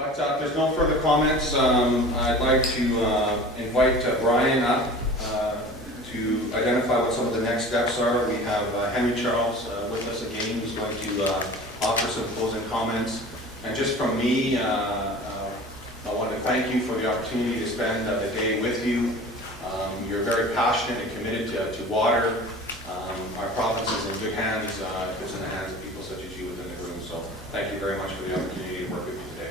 But if there's no further comments, I'd like to invite Brian up to identify what some of the next steps are. We have Henry Charles with us again, who's going to offer some closing comments. And just from me, I want to thank you for the opportunity to spend the day with you. You're very passionate and committed to water. Our province is in good hands if it's in the hands of people such as you within the room. So thank you very much for the opportunity to work with you today.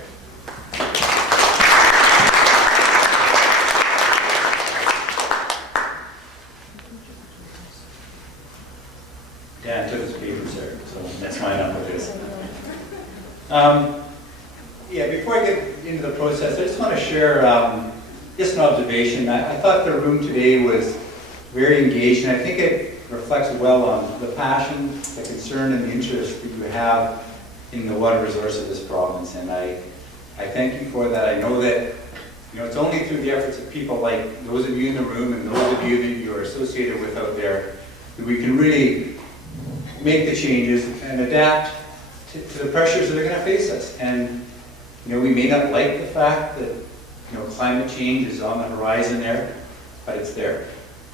Dan took his paper, sir, so that's mine up with this. Yeah, before I get into the process, I just want to share just an observation. I thought the room today was very engaged, and I think it reflects well on the passion, the concern, and the interest that you have in the water resource of this province. And I thank you for that. I know that it's only through the efforts of people like those of you in the room and those of you that you are associated with out there that we can really make the changes and adapt to the pressures that are going to face us. And we may not like the fact that climate change is on the horizon there, but it's there.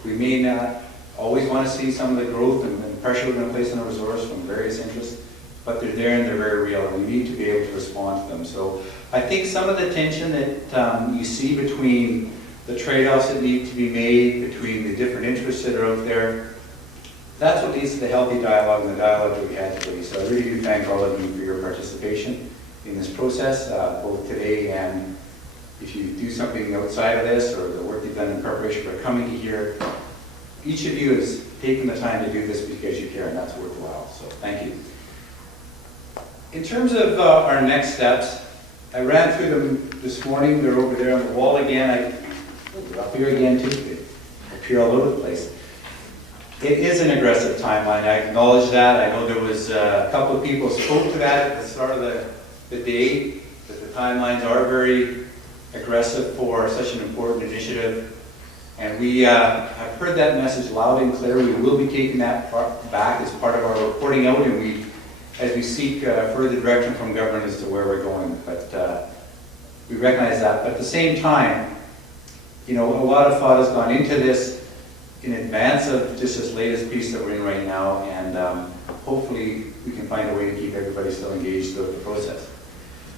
We may not always want to see some of the growth and pressure we're going to place on the resource from various interests, but they're there and they're very real, and we need to be able to respond to them. So I think some of the tension that you see between the trade-offs that need to be made, between the different interests that are out there, that's what leads to the healthy dialogue and the dialogue that we had today. So I really do thank all of you for your participation in this process, both today and if you do something outside of this or the work you've done in preparation for coming here. Each of you has taken the time to do this because you care, and that's worthwhile. So thank you. In terms of our next steps, I ran through them this morning. They're over there on the wall again. They're up here again too. They're up here all over the place. It is an aggressive timeline. I acknowledge that. I know there was a couple of people who spoke to that at the start of the day, that the timelines are very aggressive for such an important initiative. And we have heard that message loud and clear. We will be taking that back as part of our reporting out, and as we seek further direction from government as to where we're going. But we recognize that. But at the same time, a lot of thought has gone into this in advance of just this latest piece that we're in right now, and hopefully we can find a way to keep everybody still engaged throughout the process.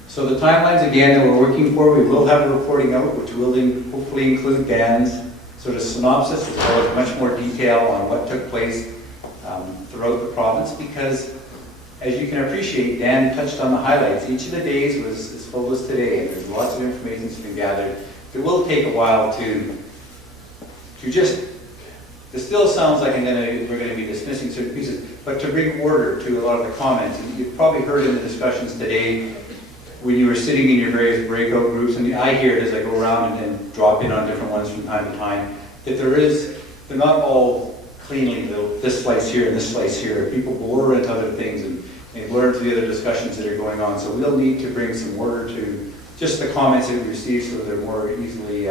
So the timelines, again, that we're working for, we will have a reporting out, which will hopefully include Dan's sort of synopsis, as well as much more detail on what took place throughout the province, because as you can appreciate, Dan touched on the highlights. Each of the days was as full as today, and there's lots of information that's been gathered. It will take a while to just, it still sounds like we're going to be dismissing certain pieces, but to bring order to a lot of the comments. And you've probably heard in the discussions today, when you were sitting in your various breakout groups, and I hear it as I go around and drop in on different ones from time to time, that they're not all cleanly, this slice here and this slice here. People blur into other things and blur into the other discussions that are going on. So we'll need to bring some order to just the comments that we receive so they're more easily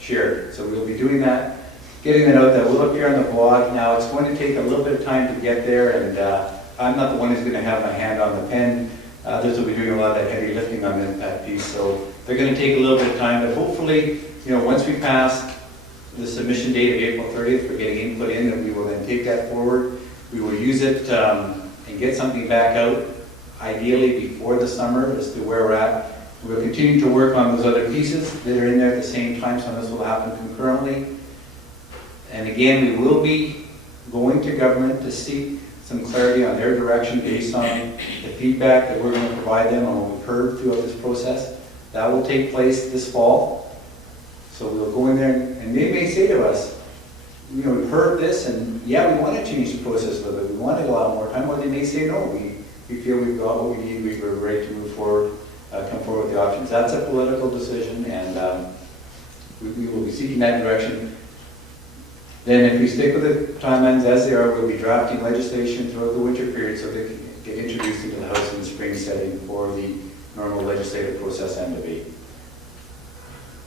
shared. So we'll be doing that, getting that out. That will appear on the blog. Now it's going to take a little bit of time to get there, and I'm not the one who's going to have my hand on the pen. Others will be doing a lot of that heavy lifting on that piece, so they're going to take a little bit of time, but hopefully, once we pass the submission date of April 30th for getting input in, and we will then take that forward. We will use it and get something back out, ideally before the summer, as to where we're at. We'll continue to work on those other pieces that are in there at the same time, so this will happen concurrently. And again, we will be going to government to seek some clarity on their direction based on the feedback that we're going to provide them on what we've heard throughout this process. That will take place this fall. So we'll go in there, and they may say to us, we've heard this, and yeah, we want to change the process a little bit. We want to allow more time. Or they may say, no, we feel we've got what we need. We're ready to move forward, come forward with the options. That's a political decision, and we will be seeking that direction. Then if we stick with the timelines as they are, we'll be drafting legislation throughout the winter period so they can get introduced into the House in the spring setting for the normal legislative process and debate.